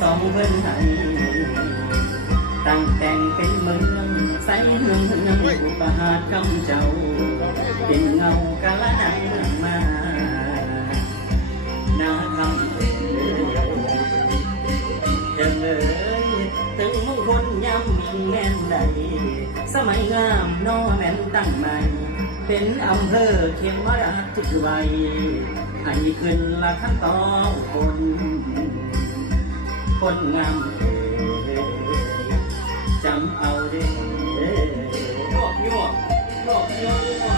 สองเพิ่นให้ตั้งแต่งเป็นเมืองใสเฮืองอุปหาคำเจ้าเป็นเงากะละนังมานาคำเอ่ยถึงมงคลย้ำมีแม่นใดสมัยงามน้อแม่นตั้งใหม่เป็นอำเภอเขมราชทุกวัยให้ขึ้นละขั้นต่อคนงามจำเอาเด้อยวก